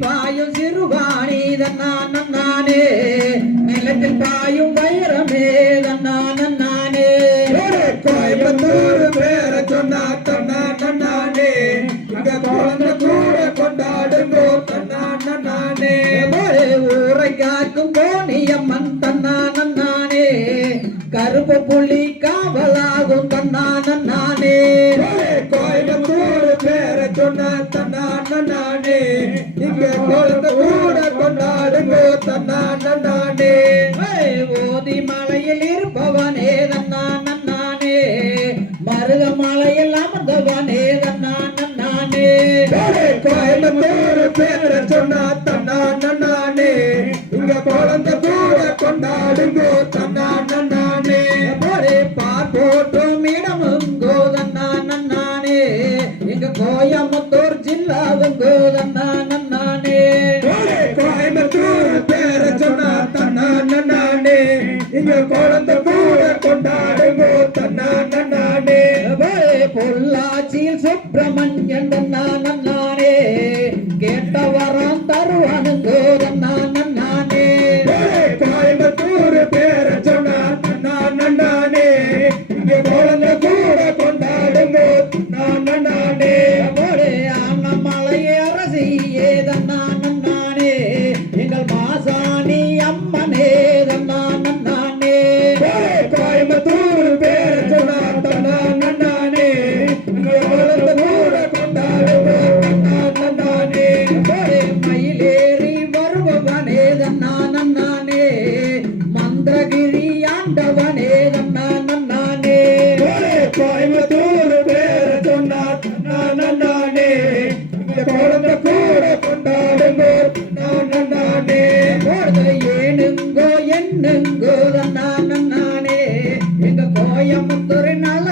பாயும் சிறுவாணி தன்னான் நானே நிலத்தில் பாயும் வைரமே தன்னான் நானே கோயம்புத்தூர் பேர சொன்னா தன்னானே அங்க குழந்தை கூட கொண்டாடுங்கோ தன்னானே ஒரே ஊரை காக்கும் கோணியம்மன் தன்னான் நானே கருப்பு புள்ளி காவலாகும் இங்க குழந்தை கூட கொண்டாடுங்கோ தன்னானே ஏய், ஓதி மலையில் இருப்பவனே தன்னான் நானே மருத மலையில் அமர்ந்தவனே தன்னான் நானே கோயம்புத்தூர் பேர சொன்னா தன்னானே இங்க குழந்தை கூட கொண்டாடுங்கோ தன்னானே ஒரே பார் போட்டும் இடமும் கோதன்னான் நானே எங்க கோயம்புத்தூர் கோதன்னான் இங்க குழந்தை கூட கொண்டாடுங்கோ தன்னானே ஒரே பொள்ளாச்சியில் சுப்பிரமணியன் நான் நானே கேட்ட வரம் தருவானு கோதன்னான் நானே கோயம்புத்தூர் பேர சொன்னா தன்னானே இங்க குழந்தை கூட கொண்டாடுங்கோ தன்னானே ஒரே அண்ணமலையே அரசியே தன்னான்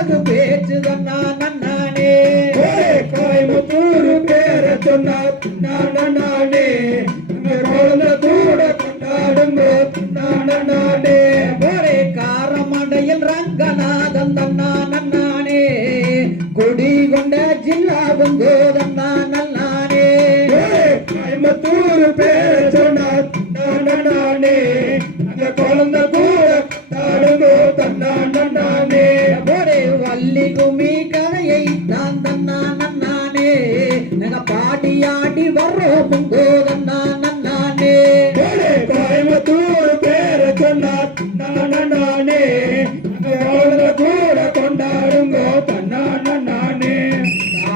அழகு பேச்சு தன்னான் நானே கோயம்புத்தூர் பேர சொன்னா நானே குழந்தை கூட கொண்டாடுங்கோ நானே ஒரே காரமடையில் ரங்கநாதன் தன்னான் நானே குடி கொண்ட ஜில்லாவும் கோதன்னான் வள்ளி குமி கதையை தான் தன்னான் நானே நாங்க பாடி ஆடி வர்றோம் கோதன்னான் நானே கோயம்புத்தூர் பேர சொன்னா நானே கூட கொண்டாடுங்கோ தன்னானே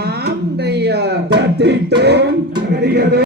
ஆந்தையா தத்திட்டோம் அகதிகளோ